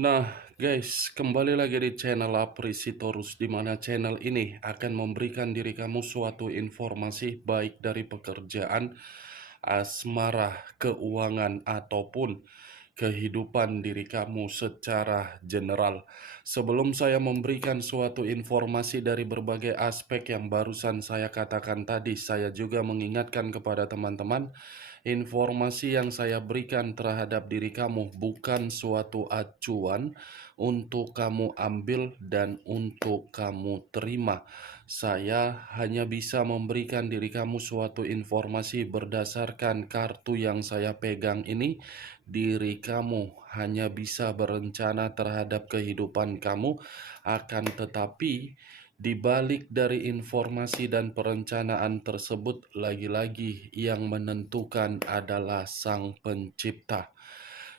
Nah, guys, kembali lagi di channel Aprisitorus, di mana channel ini akan memberikan diri kamu suatu informasi baik dari pekerjaan, asmara, keuangan, ataupun kehidupan diri kamu secara general. Sebelum saya memberikan suatu informasi dari berbagai aspek yang barusan saya katakan tadi, saya juga mengingatkan kepada teman-teman, informasi yang saya berikan terhadap diri kamu bukan suatu acuan untuk kamu ambil dan untuk kamu terima. Saya hanya bisa memberikan diri kamu suatu informasi berdasarkan kartu yang saya pegang ini. Diri kamu hanya bisa berencana terhadap kehidupan kamu, akan tetapi di balik dari informasi dan perencanaan tersebut, lagi-lagi yang menentukan adalah Sang Pencipta.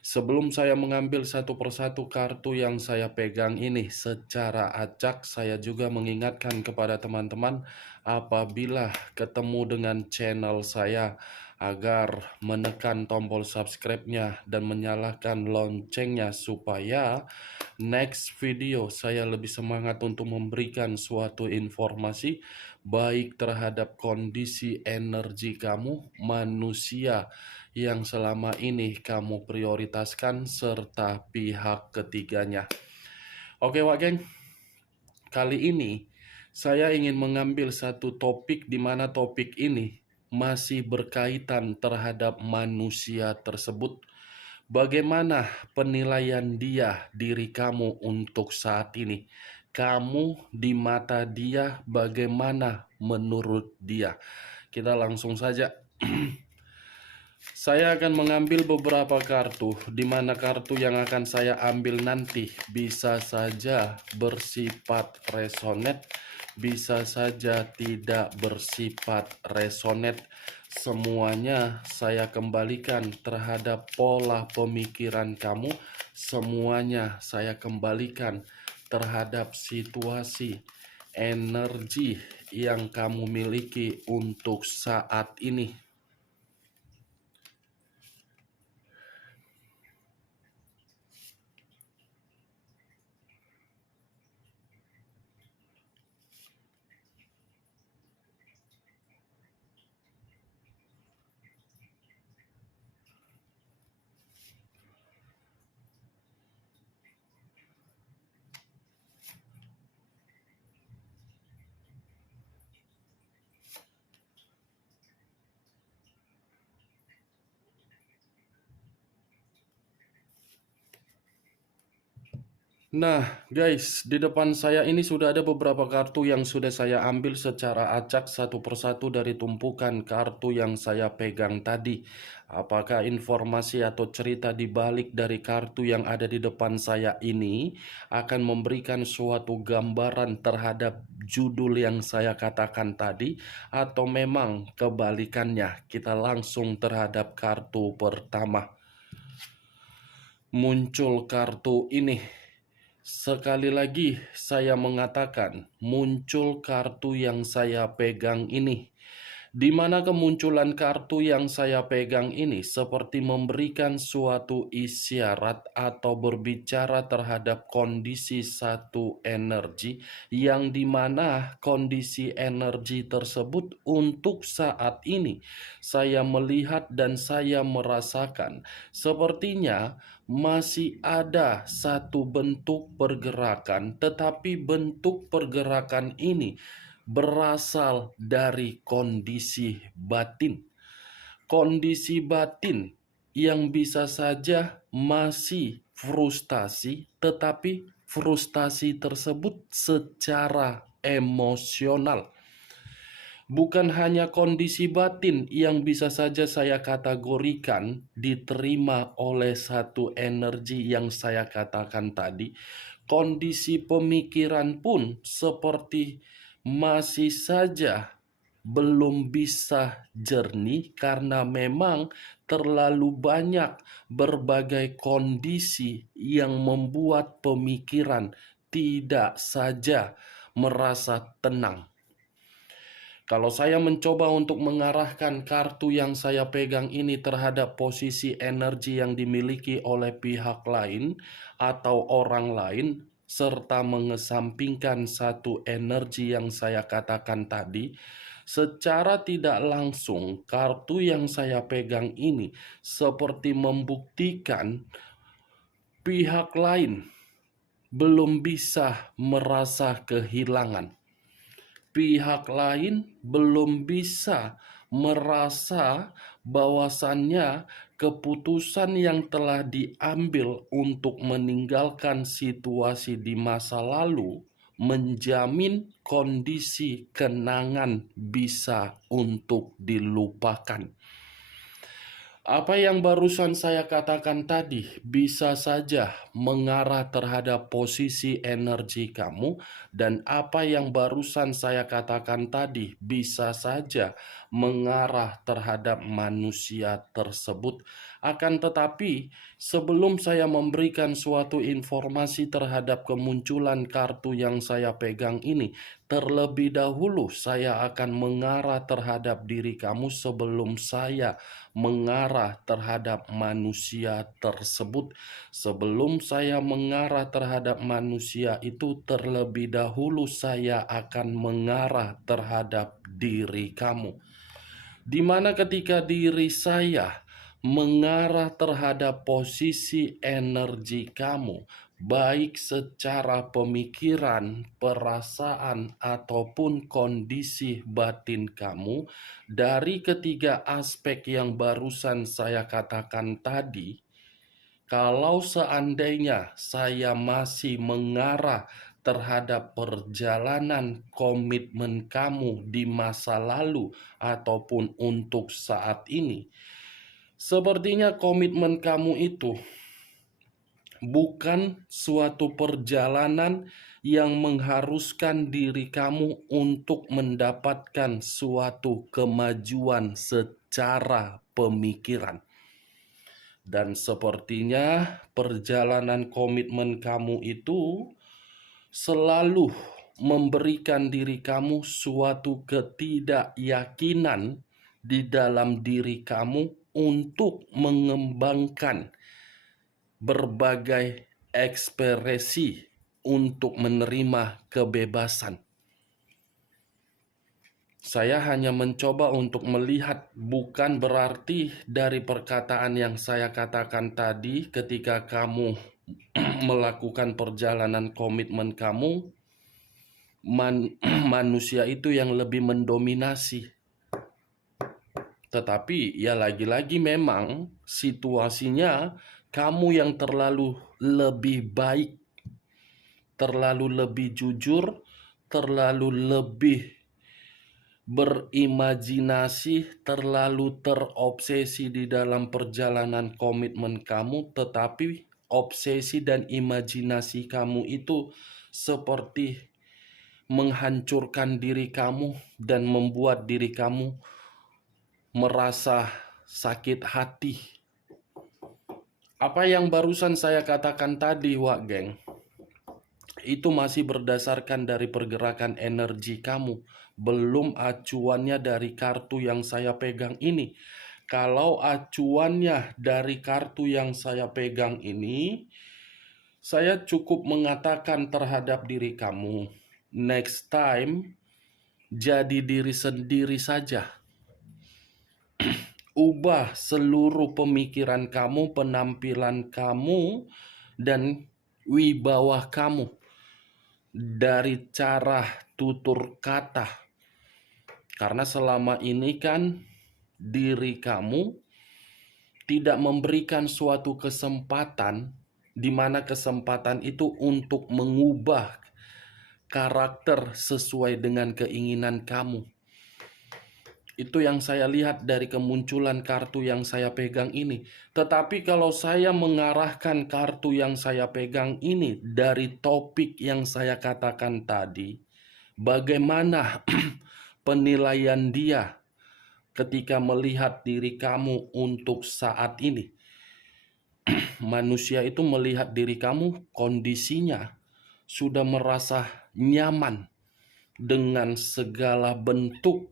Sebelum saya mengambil satu persatu kartu yang saya pegang ini secara acak, saya juga mengingatkan kepada teman-teman apabila ketemu dengan channel saya agar menekan tombol subscribe-nya dan menyalakan loncengnya supaya next video saya lebih semangat untuk memberikan suatu informasi baik terhadap kondisi energi kamu, manusia yang selama ini kamu prioritaskan, serta pihak ketiganya. Oke Wak Geng, kali ini saya ingin mengambil satu topik di mana topik ini masih berkaitan terhadap manusia tersebut. Bagaimana penilaian dia diri kamu untuk saat ini? Kamu di mata dia bagaimana menurut dia? Kita langsung saja. Saya akan mengambil beberapa kartu, di mana kartu yang akan saya ambil nanti bisa saja bersifat resonate, bisa saja tidak bersifat resonate. Semuanya saya kembalikan terhadap pola pemikiran kamu, semuanya saya kembalikan terhadap situasi, energi yang kamu miliki untuk saat ini. Nah, guys, di depan saya ini sudah ada beberapa kartu yang sudah saya ambil secara acak satu persatu dari tumpukan kartu yang saya pegang tadi. Apakah informasi atau cerita di balik dari kartu yang ada di depan saya ini akan memberikan suatu gambaran terhadap judul yang saya katakan tadi, atau memang kebalikannya? Kita langsung terhadap kartu pertama. Muncul kartu ini. Sekali lagi saya mengatakan, muncul kartu yang saya pegang ini. Di mana kemunculan kartu yang saya pegang ini seperti memberikan suatu isyarat atau berbicara terhadap kondisi satu energi, yang dimana kondisi energi tersebut untuk saat ini saya melihat dan saya merasakan sepertinya masih ada satu bentuk pergerakan, tetapi bentuk pergerakan ini berasal dari kondisi batin. Kondisi batin yang bisa saja masih frustasi, tetapi frustasi tersebut secara emosional. Bukan hanya kondisi batin yang bisa saja saya kategorikan diterima oleh satu energi yang saya katakan tadi, kondisi pemikiran pun seperti masih saja belum bisa jernih karena memang terlalu banyak berbagai kondisi yang membuat pemikiran tidak saja merasa tenang. Kalau saya mencoba untuk mengarahkan kartu yang saya pegang ini terhadap posisi energi yang dimiliki oleh pihak lain atau orang lain, serta mengesampingkan satu energi yang saya katakan tadi, secara tidak langsung kartu yang saya pegang ini seperti membuktikan pihak lain belum bisa merasa kehilangan. Pihak lain belum bisa merasa bahwasannya keputusan yang telah diambil untuk meninggalkan situasi di masa lalu menjamin kondisi kenangan bisa untuk dilupakan. Apa yang barusan saya katakan tadi bisa saja mengarah terhadap posisi energi kamu, dan apa yang barusan saya katakan tadi bisa saja mengarah terhadap manusia tersebut. Akan tetapi, sebelum saya memberikan suatu informasi terhadap kemunculan kartu yang saya pegang ini, terlebih dahulu saya akan mengarah terhadap diri kamu sebelum saya mengarah terhadap manusia tersebut. Sebelum saya mengarah terhadap manusia itu, terlebih dahulu saya akan mengarah terhadap diri kamu. Di mana ketika diri saya mengarah terhadap posisi energi kamu, baik secara pemikiran, perasaan, ataupun kondisi batin kamu, dari ketiga aspek yang barusan saya katakan tadi, kalau seandainya saya masih mengarah terhadap perjalanan komitmen kamu di masa lalu ataupun untuk saat ini, sepertinya komitmen kamu itu bukan suatu perjalanan yang mengharuskan diri kamu untuk mendapatkan suatu kemajuan secara pemikiran. Dan sepertinya perjalanan komitmen kamu itu selalu memberikan diri kamu suatu ketidakyakinan di dalam diri kamu untuk mengembangkan berbagai ekspresi untuk menerima kebebasan. Saya hanya mencoba untuk melihat, bukan berarti dari perkataan yang saya katakan tadi ketika kamu melakukan perjalanan komitmen kamu, manusia itu yang lebih mendominasi. Tetapi ya lagi-lagi memang situasinya kamu yang terlalu lebih baik, terlalu lebih jujur, terlalu lebih berimajinasi, terlalu terobsesi di dalam perjalanan komitmen kamu, tetapi obsesi dan imajinasi kamu itu seperti menghancurkan diri kamu dan membuat diri kamu merasa sakit hati. Apa yang barusan saya katakan tadi, Wak Geng, itu masih berdasarkan dari pergerakan energi kamu, belum acuannya dari kartu yang saya pegang ini. Kalau acuannya dari kartu yang saya pegang ini, saya cukup mengatakan terhadap diri kamu, next time jadi diri sendiri saja. Ubah seluruh pemikiran kamu, penampilan kamu, dan wibawa kamu. Dari cara tutur kata. Karena selama ini kan diri kamu tidak memberikan suatu kesempatan, di mana kesempatan itu untuk mengubah karakter sesuai dengan keinginan kamu. Itu yang saya lihat dari kemunculan kartu yang saya pegang ini. Tetapi kalau saya mengarahkan kartu yang saya pegang ini dari topik yang saya katakan tadi, bagaimana penilaian dia ketika melihat diri kamu untuk saat ini? Manusia itu melihat diri kamu, kondisinya sudah merasa nyaman dengan segala bentuk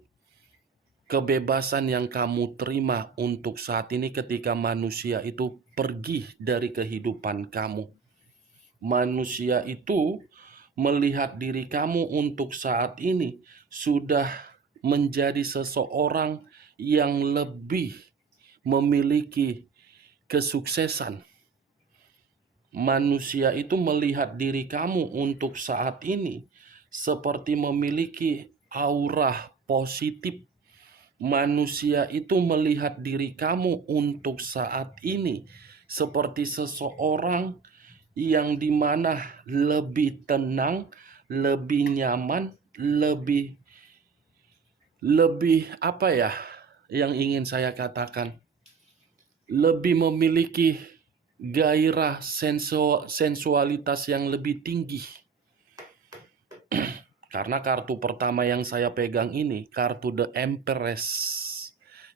kebebasan yang kamu terima untuk saat ini ketika manusia itu pergi dari kehidupan kamu. Manusia itu melihat diri kamu untuk saat ini sudah menjadi seseorang yang lebih memiliki kesuksesan. Manusia itu melihat diri kamu untuk saat ini seperti memiliki aura positif. Manusia itu melihat diri kamu untuk saat ini seperti seseorang yang dimana lebih tenang, lebih nyaman, lebih apa ya yang ingin saya katakan? Lebih memiliki gairah sensualitas yang lebih tinggi. Karena kartu pertama yang saya pegang ini, kartu The Empress.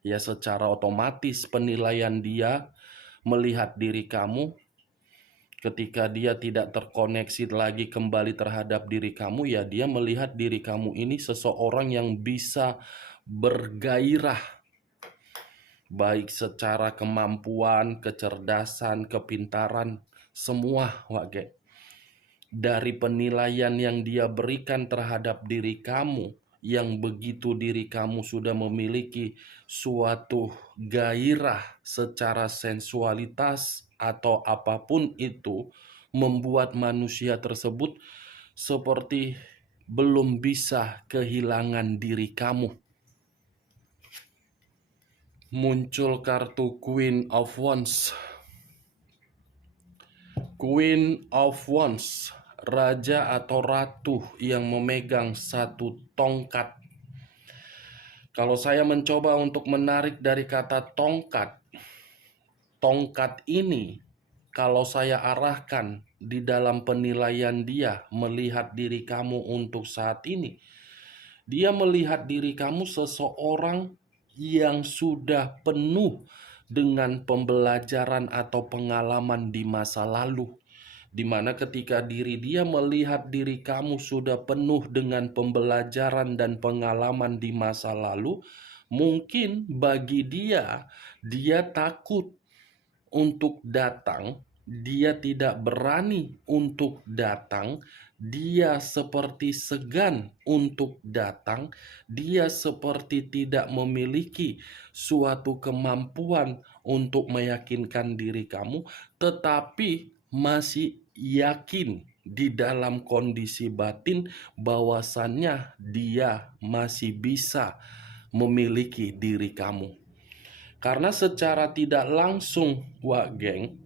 Ya secara otomatis penilaian dia melihat diri kamu ketika dia tidak terkoneksi lagi kembali terhadap diri kamu, ya dia melihat diri kamu ini seseorang yang bisa bergairah, baik secara kemampuan, kecerdasan, kepintaran, semua wage. Dari penilaian yang dia berikan terhadap diri kamu, yang begitu diri kamu sudah memiliki suatu gairah secara sensualitas atau apapun itu, membuat manusia tersebut seperti belum bisa kehilangan diri kamu. Muncul kartu Queen of Wands. Queen of Wands, raja atau ratu yang memegang satu tongkat. Kalau saya mencoba untuk menarik dari kata tongkat, tongkat ini kalau saya arahkan di dalam penilaian dia melihat diri kamu untuk saat ini, dia melihat diri kamu seseorang yang sudah penuh dengan pembelajaran atau pengalaman di masa lalu, di mana ketika diri dia melihat diri kamu sudah penuh dengan pembelajaran dan pengalaman di masa lalu, mungkin bagi dia, dia takut untuk datang, dia tidak berani untuk datang, dia seperti segan untuk datang, dia seperti tidak memiliki suatu kemampuan untuk meyakinkan diri kamu, tetapi masih yakin di dalam kondisi batin bahwasannya dia masih bisa memiliki diri kamu. Karena secara tidak langsung, geng,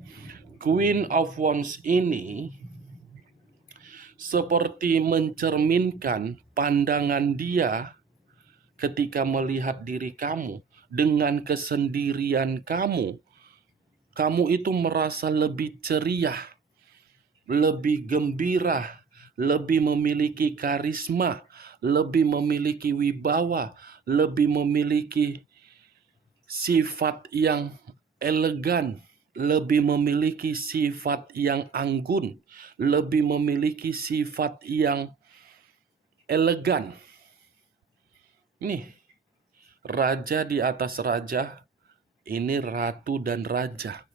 Queen of Wands ini seperti mencerminkan pandangan dia ketika melihat diri kamu dengan kesendirian kamu. Kamu itu merasa lebih ceria, lebih gembira, lebih memiliki karisma, lebih memiliki wibawa, lebih memiliki sifat yang elegan, lebih memiliki sifat yang anggun, lebih memiliki sifat yang elegan. Nih, raja di atas raja, ini ratu dan raja.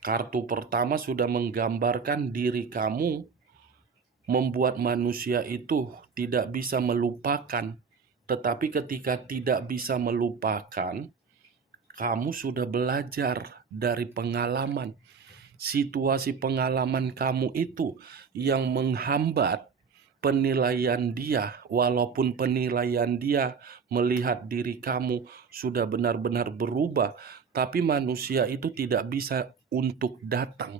Kartu pertama sudah menggambarkan diri kamu membuat manusia itu tidak bisa melupakan. Tetapi ketika tidak bisa melupakan, kamu sudah belajar dari pengalaman. Situasi pengalaman kamu itu yang menghambat penilaian dia. Walaupun penilaian dia melihat diri kamu sudah benar-benar berubah, tapi manusia itu tidak bisa untuk datang.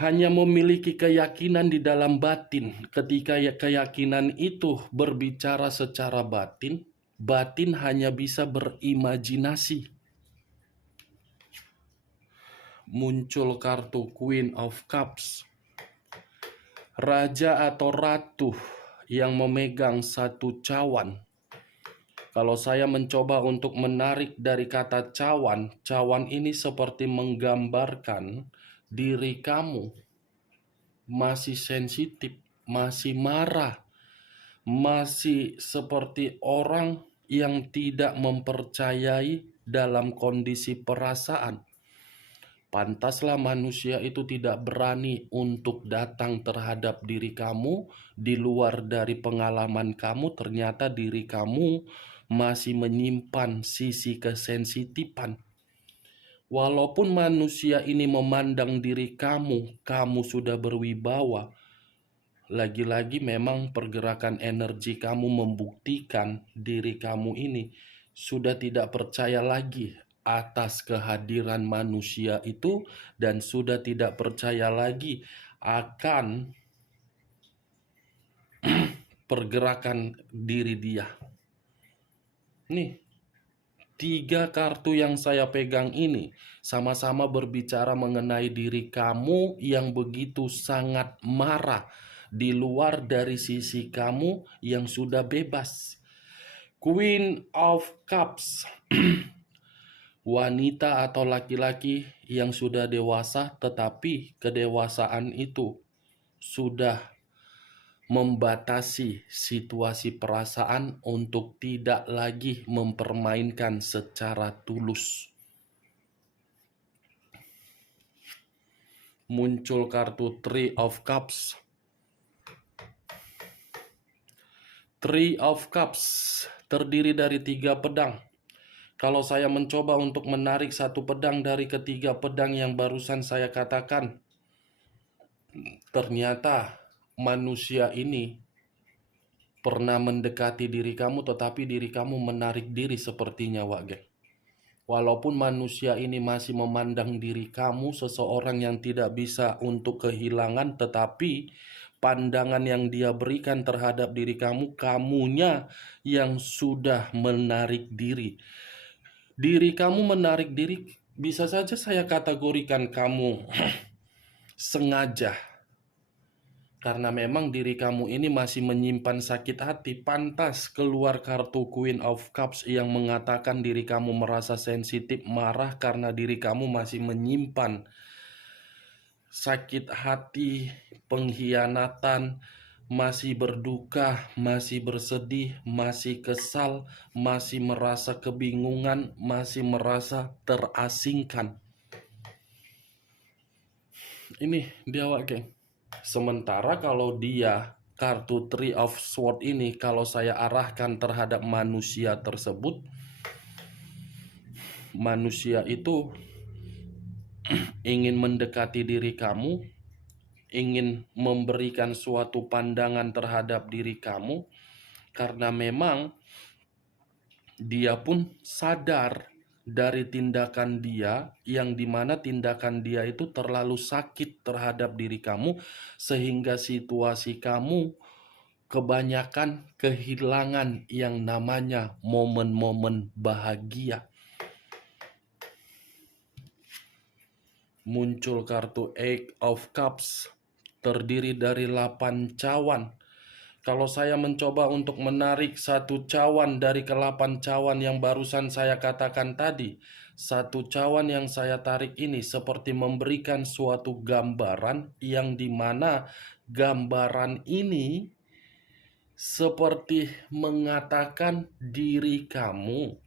Hanya memiliki keyakinan di dalam batin. Ketika keyakinan itu berbicara secara batin, batin hanya bisa berimajinasi. Muncul kartu Queen of Cups, raja atau ratu yang memegang satu cawan. Kalau saya mencoba untuk menarik dari kata cawan, cawan ini seperti menggambarkan diri kamu masih sensitif, masih marah, masih seperti orang yang tidak mempercayai dalam kondisi perasaan. Pantaslah manusia itu tidak berani untuk datang terhadap diri kamu di luar dari pengalaman kamu. Ternyata diri kamu masih menyimpan sisi kesensitifan. Walaupun manusia ini memandang diri kamu, kamu sudah berwibawa. Lagi-lagi memang pergerakan energi kamu membuktikan diri kamu ini sudah tidak percaya lagi atas kehadiran manusia itu dan sudah tidak percaya lagi akan pergerakan diri dia. Nih, 3 kartu yang saya pegang ini sama-sama berbicara mengenai diri kamu yang begitu sangat marah di luar dari sisi kamu yang sudah bebas. Queen of Cups. Wanita atau laki-laki yang sudah dewasa, tetapi kedewasaan itu sudah membatasi situasi perasaan untuk tidak lagi mempermainkan secara tulus. Muncul kartu Three of Cups. Three of Cups terdiri dari 3 pedang. Kalau saya mencoba untuk menarik satu pedang dari ketiga pedang yang barusan saya katakan, ternyata manusia ini pernah mendekati diri kamu, tetapi diri kamu menarik diri sepertinya, Wak Geng. Walaupun manusia ini masih memandang diri kamu seseorang yang tidak bisa untuk kehilangan, tetapi pandangan yang dia berikan terhadap diri kamu, kamunya yang sudah menarik diri. Diri kamu menarik diri, bisa saja saya kategorikan kamu sengaja. Karena memang diri kamu ini masih menyimpan sakit hati. Pantas keluar kartu Queen of Cups yang mengatakan diri kamu merasa sensitif, marah karena diri kamu masih menyimpan sakit hati, pengkhianatan, masih berduka, masih bersedih, masih kesal, masih merasa kebingungan, masih merasa terasingkan. Ini dia, Wak Geng. Sementara kalau dia kartu Three of Swords ini, kalau saya arahkan terhadap manusia tersebut, manusia itu ingin mendekati diri kamu, ingin memberikan suatu pandangan terhadap diri kamu, karena memang dia pun sadar dari tindakan dia, yang dimana tindakan dia itu terlalu sakit terhadap diri kamu, sehingga situasi kamu kebanyakan kehilangan yang namanya momen-momen bahagia. Muncul kartu Eight of Cups terdiri dari 8 cawan. Kalau saya mencoba untuk menarik satu cawan dari ke-8 cawan yang barusan saya katakan tadi, satu cawan yang saya tarik ini seperti memberikan suatu gambaran yang dimana gambaran ini seperti mengatakan diri kamu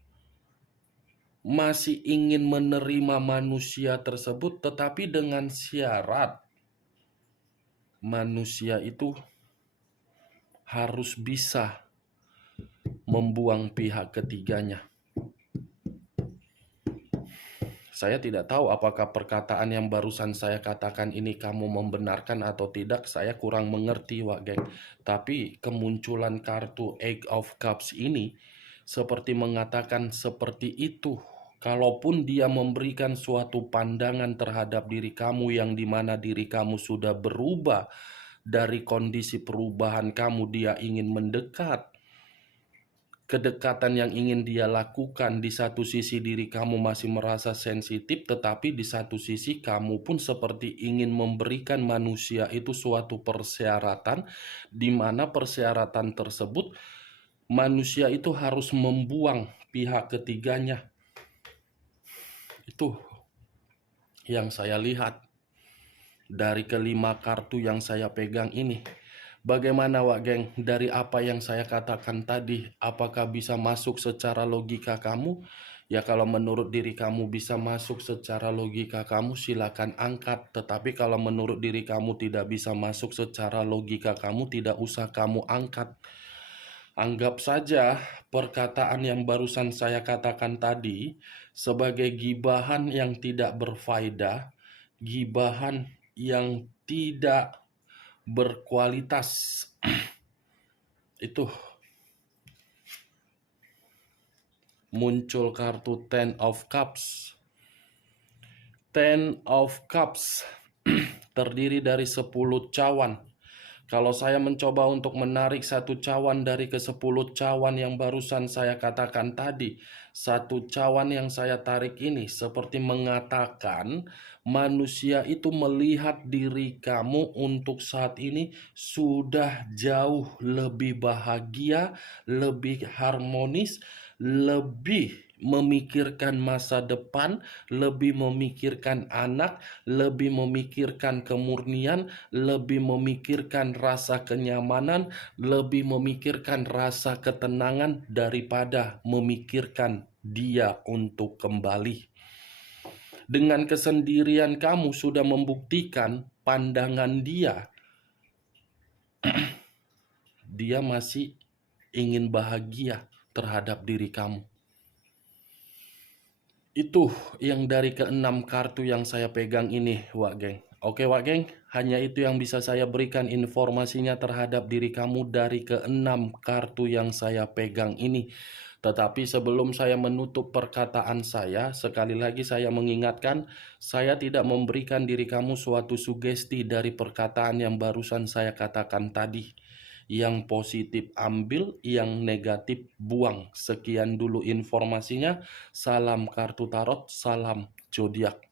masih ingin menerima manusia tersebut, tetapi dengan syarat manusia itu harus bisa membuang pihak ketiganya. Saya tidak tahu apakah perkataan yang barusan saya katakan ini kamu membenarkan atau tidak. Saya kurang mengerti, Wak Geng. Tapi kemunculan kartu Eight of Cups ini seperti mengatakan seperti itu. Kalaupun dia memberikan suatu pandangan terhadap diri kamu yang dimana diri kamu sudah berubah dari kondisi perubahan kamu, dia ingin mendekat. Kedekatan yang ingin dia lakukan, di satu sisi diri kamu masih merasa sensitif, tetapi di satu sisi kamu pun seperti ingin memberikan manusia itu suatu persyaratan, di mana persyaratan tersebut manusia itu harus membuang pihak ketiganya. Itu yang saya lihat dari kelima kartu yang saya pegang ini. Bagaimana Wak Geng, dari apa yang saya katakan tadi, apakah bisa masuk secara logika kamu? Ya kalau menurut diri kamu bisa masuk secara logika kamu, silakan angkat. Tetapi kalau menurut diri kamu tidak bisa masuk secara logika kamu, tidak usah kamu angkat. Anggap saja perkataan yang barusan saya katakan tadi sebagai gibahan yang tidak berfaedah, gibahan yang tidak berkualitas. Itu muncul kartu Ten of Cups. Ten of Cups terdiri dari 10 cawan. Kalau saya mencoba untuk menarik satu cawan dari ke-10 cawan yang barusan saya katakan tadi, satu cawan yang saya tarik ini seperti mengatakan manusia itu melihat diri kamu untuk saat ini sudah jauh lebih bahagia, lebih harmonis, lebih memikirkan masa depan, lebih memikirkan anak, lebih memikirkan kemurnian, lebih memikirkan rasa kenyamanan, lebih memikirkan rasa ketenangan daripada memikirkan dia untuk kembali. Dengan kesendirian kamu sudah membuktikan pandangan dia, dia masih ingin bahagia terhadap diri kamu. Itu yang dari ke-6 kartu yang saya pegang ini, Wak Geng. Oke, Wak Geng, hanya itu yang bisa saya berikan informasinya terhadap diri kamu dari ke-6 kartu yang saya pegang ini. Tetapi sebelum saya menutup perkataan saya, sekali lagi saya mengingatkan, saya tidak memberikan diri kamu suatu sugesti dari perkataan yang barusan saya katakan tadi. Yang positif ambil, yang negatif buang. Sekian dulu informasinya. Salam kartu tarot, salam zodiak.